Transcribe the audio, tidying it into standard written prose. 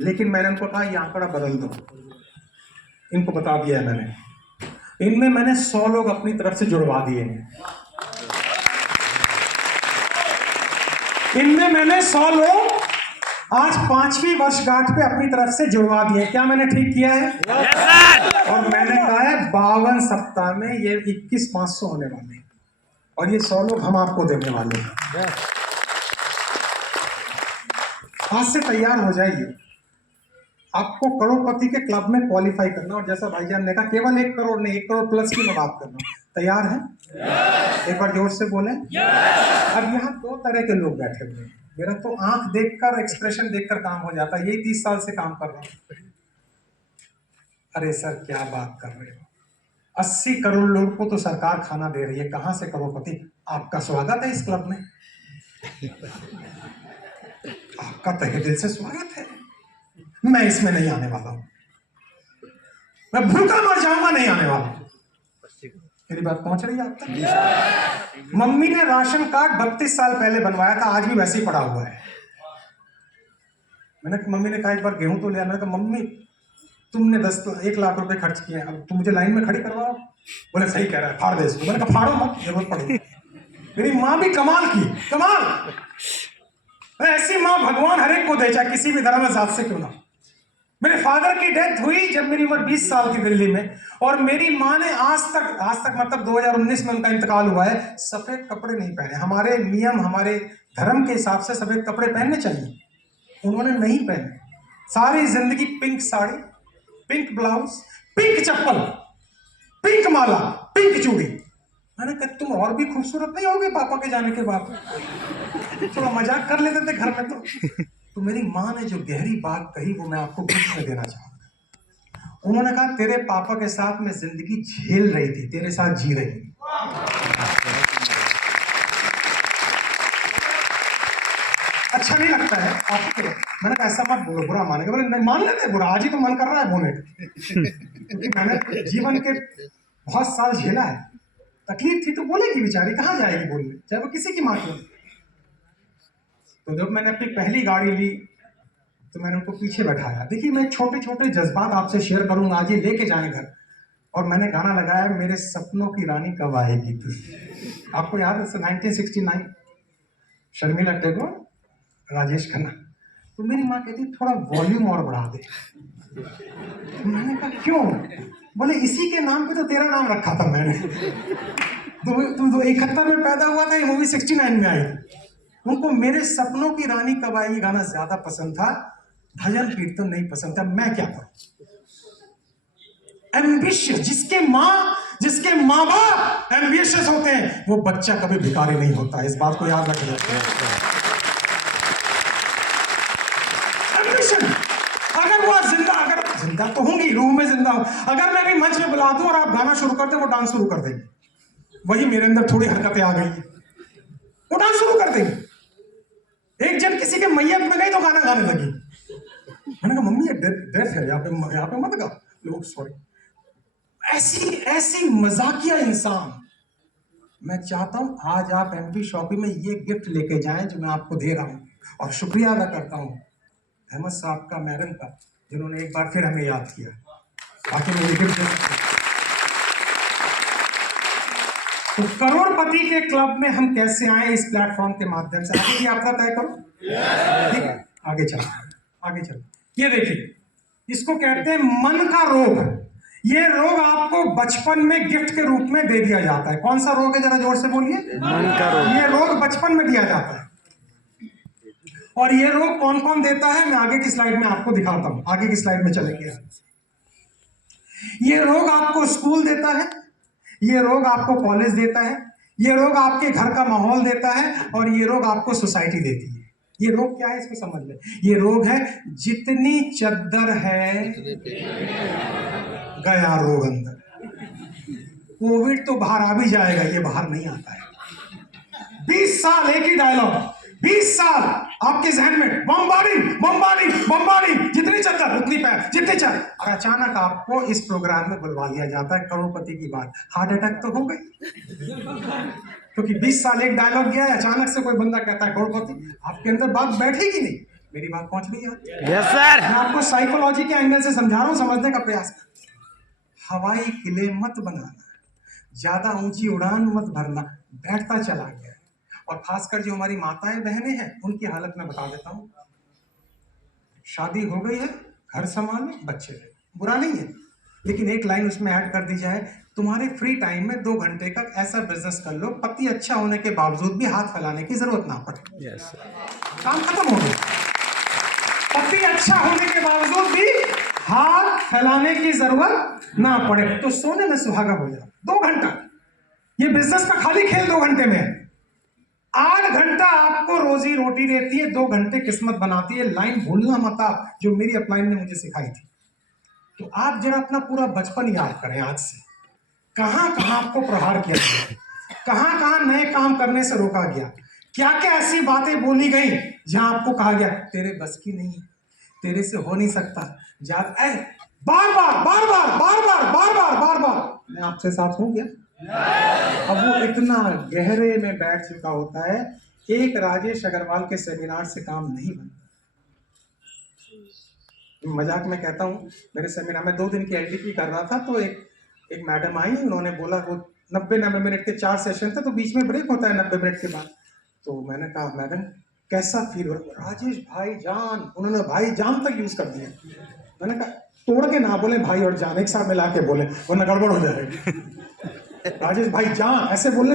लेकिन मैंने उनको कहा ये आंकड़ा बदल दो। इनको बता दिया है मैंने, इनमें मैंने 100 लोग अपनी तरफ से जुड़वा दिए हैं। इनमें मैंने 100 लोग आज 5वीं वर्षगांठ पे अपनी तरफ से जुड़वा दिए। क्या मैंने ठीक किया है? और मैंने कहा है 52 सप्ताह में ये 21,500 होने वाले हैं और ये 100 लोग हम आपको देने वाले हैं। आज से तैयार हो जाइए। आपको करोड़पति के क्लब में क्वालिफाई करना, और जैसा भाईजान ने कहा केवल 1 करोड़ नहीं, 1 करोड़ प्लस की मैं बात कर रहा हूं। तैयार हैं? एक बार जोर से बोलें। अब यहाँ 2 तरह के लोग बैठे हुए हैं। मेरा तो आंख देखकर, एक्सप्रेशन देखकर काम हो जाता है। यही 30 साल से काम कर रहा हूं। अरे सर क्या बात कर रहे हो, 80 करोड़ लोग को तो सरकार खाना दे रही है, कहां से करोड़पति? आपका स्वागत है इस क्लब में, आपका तहे दिल से स्वागत है। मैं इसमें नहीं आने वाला हूं, मैं भूखा मर जाऊंगा, नहीं आने वाला हूं। मेरी बात पहुंच रही है आप तक? मम्मी ने राशन कार्ड 32 साल पहले बनवाया था, आज भी वैसे ही पड़ा हुआ है। मम्मी ने कहा एक बार गेहूं तो ले आना। मैंने कहा मम्मी तुमने 1 लाख रुपए खर्च किए, अब तुम मुझे लाइन में खड़ी करवाओ। बोले सही कह रहा है, फाड़ दे इसको। मैंने कहा फाड़ो मत, जरूरत पड़ेगी। मेरी माँ भी कमाल की, कमाल। ऐसी माँ भगवान हर एक को दे, चाहे किसी भी धर्म जात से क्यों ना। मेरे फादर की डेथ हुई जब मेरी उम्र 20 साल की, दिल्ली में, और मेरी माँ ने आज तक मतलब 2019 में उनका इंतकाल हुआ है, सफेद कपड़े नहीं पहने। हमारे नियम, हमारे धर्म के हिसाब से सफेद कपड़े पहनने चाहिए, उन्होंने नहीं पहने। सारी जिंदगी pink sari, pink blouse, pink चप्पल, पिंक माला, पिंक चूड़ी। मैंने कहा तुम और भी खूबसूरत नहीं होगे पापा के जाने के बाद? थोड़ा मजाक कर लेते थे घर में। तो मेरी माँ ने जो गहरी बात कही वो मैं आपको गिफ्ट में देना चाहूंगा। उन्होंने कहा तेरे पापा के साथ मैं जिंदगी झेल रही थी, तेरे साथ जी रही थी। अच्छा नहीं लगता है आपको? मैंने कहा ऐसा मत बोलो, बुरा मानेगा। बोले नहीं मान लेते बुरा, आज ही तो मन कर रहा है बोलने क्योंकि मैंने जीवन के बहुत साल झेला है। तकलीफ थी तो बोलेगी बेचारी, कहाँ जाएगी बोलने, चाहे वो किसी की माँ की। तो जब मैंने अपनी पहली गाड़ी ली तो मैंने उनको पीछे बैठाया। देखिए मैं छोटे छोटे जज्बात आपसे शेयर करूंगा, आज ये लेके जाए घर। और मैंने गाना लगाया मेरे सपनों की रानी कब आएगी तू। आपको याद है 1969, शर्मिला टैगोर, राजेश खन्ना। तो मेरी माँ कहती थोड़ा वॉल्यूम और बढ़ा दे। तो मैंने कहा क्यों? बोले इसी के नाम पे तो तेरा नाम रखा था मैंने। तो 71 में पैदा हुआ था, ये मूवी 69 में आई थी। उनको मेरे सपनों की रानी कब आएगी गाना ज्यादा पसंद था, भजन कीर्तन नहीं पसंद था। मैं क्या करूं? एम्बिशियस, जिसके माँ बाप एम्बिशियस होते हैं वो बच्चा कभी भिखारी नहीं होता, इस बात को याद रखना। एम्बिशन, अगर वो जिंदा तो होंगी, रूह में जिंदा हो। अगर मैं भी मंच में बुला दूं और आप गाना शुरू करते, वो डांस शुरू कर देंगे। वही मेरे अंदर थोड़ी हरकतें आ गई, वो डांस शुरू कर देंगे। एक जन किसी के मैयत में गई तो गाना गाने लगी। मैंने कहा मम्मी ये डेथ है, यहाँ पे मत गा। लोग सॉरी, ऐसी मजाकिया इंसान। मैं चाहता हूं आज आप एमपी शॉपी में ये गिफ्ट लेके जाएं जो मैं आपको दे रहा हूं, और शुक्रिया अदा करता हूं अहमद साहब का, मैडम का, जिन्होंने एक बार फिर हमें याद किया। बाकी मैं ये गिफ्ट दे सकता हूं। तो करोड़पति के क्लब में हम कैसे आए इस प्लेटफॉर्म के माध्यम से, आगे की यात्रा तय करो। ठीक है, आगे चलो। ये देखिए, इसको कहते हैं मन का रोग। ये रोग आपको बचपन में गिफ्ट के रूप में दे दिया जाता है। कौन सा रोग है, जरा जोर से बोलिए? मन का रोग। ये रोग बचपन में दिया जाता है। और ये रोग कौन कौन देता है मैं आगे की स्लाइड में आपको दिखाता हूं। आगे की स्लाइड में चलेंगे। ये रोग आपको स्कूल देता है, ये रोग आपको कॉलेज देता है, ये रोग आपके घर का माहौल देता है, और ये रोग आपको सोसाइटी देती है। ये रोग क्या है इसको समझ ले। ये रोग है जितनी चद्दर है गया रोग अंदर। कोविड तो बाहर आ भी जाएगा, ये बाहर नहीं आता है। 20 साल एक ही डायलॉग, 20 साल आपके जहन में बमबारी, जितनी चद्दर उतनी पैर, जितनी चल। और अचानक आपको इस प्रोग्राम में बुलवा लिया जाता है, करोड़पति की बात, हार्ट अटैक तो हो गई। क्योंकि 20 साल एक डायलॉग गया है, अचानक से कोई बंदा कहता है करोड़पति, आपके अंदर बात बैठेगी नहीं। मेरी बात पहुंच रही है? Yes sir. मैं आपको साइकोलॉजी के एंगल से समझा रहा हूं, समझने का प्रयास कर। हवाई किले मत बनाना, ज्यादा ऊंची उड़ान मत भरना, बैठता चला गया। और खासकर जो हमारी माताएं बहनें हैं उनकी हालत में बता देता हूं। शादी हो गई है, घर संभाले, बच्चे रहे, बुरा नहीं है, लेकिन एक लाइन उसमें ऐड कर दी जाए, तुम्हारे फ्री टाइम में 2 घंटे का ऐसा बिजनेस कर लो, पति अच्छा होने के बावजूद भी हाथ फैलाने की जरूरत ना पड़े। Yes sir. काम खत्म हो गया। पति अच्छा होने के बावजूद भी हाथ फैलाने की जरूरत ना पड़े, तो सोने में सुहागा हो जाए। 2 घंटा, ये बिजनेस का खाली खेल 2 घंटे में है। 8 घंटा आपको रोजी रोटी देती है, 2 घंटे किस्मत बनाती है। लाइन भूलना मत आप, जो मेरी अपलाइन ने मुझे सिखाई थी। तो आप जरा अपना पूरा बचपन याद करें आज से, कहां कहां आपको प्रहार किया गया, कहां कहां नए काम करने से रोका गया, क्या क्या ऐसी बातें बोली गई जहां आपको कहा गया तेरे बस की नहीं है, तेरे से हो नहीं सकता। बार बार बार बार बार बार बार बार बार बार मैं आपसे साथ हूं क्या? अब वो इतना गहरे में बैठ चुका होता है, एक राजेश अग्रवाल के सेमिनार से काम नहीं बनता। मजाक में कहता हूँ, मेरे सेमिनार में 2 दिन की एलडीपी कर रहा था, तो एक मैडम आई, उन्होंने बोला वो 90 मिनट के 4 सेशन थे, तो बीच में ब्रेक होता है 90 मिनट के बाद। तो मैंने कहा मैडम कैसा फील हो रहा? राजेश भाई जान, उन्होंने भाई जान तक यूज कर दिया। मैंने कहा तोड़ के ना बोले भाई और जान, एक साथ मिला के बोले, वरना गड़बड़ हो जाएगी। राजेश भाई जान ऐसे बोलने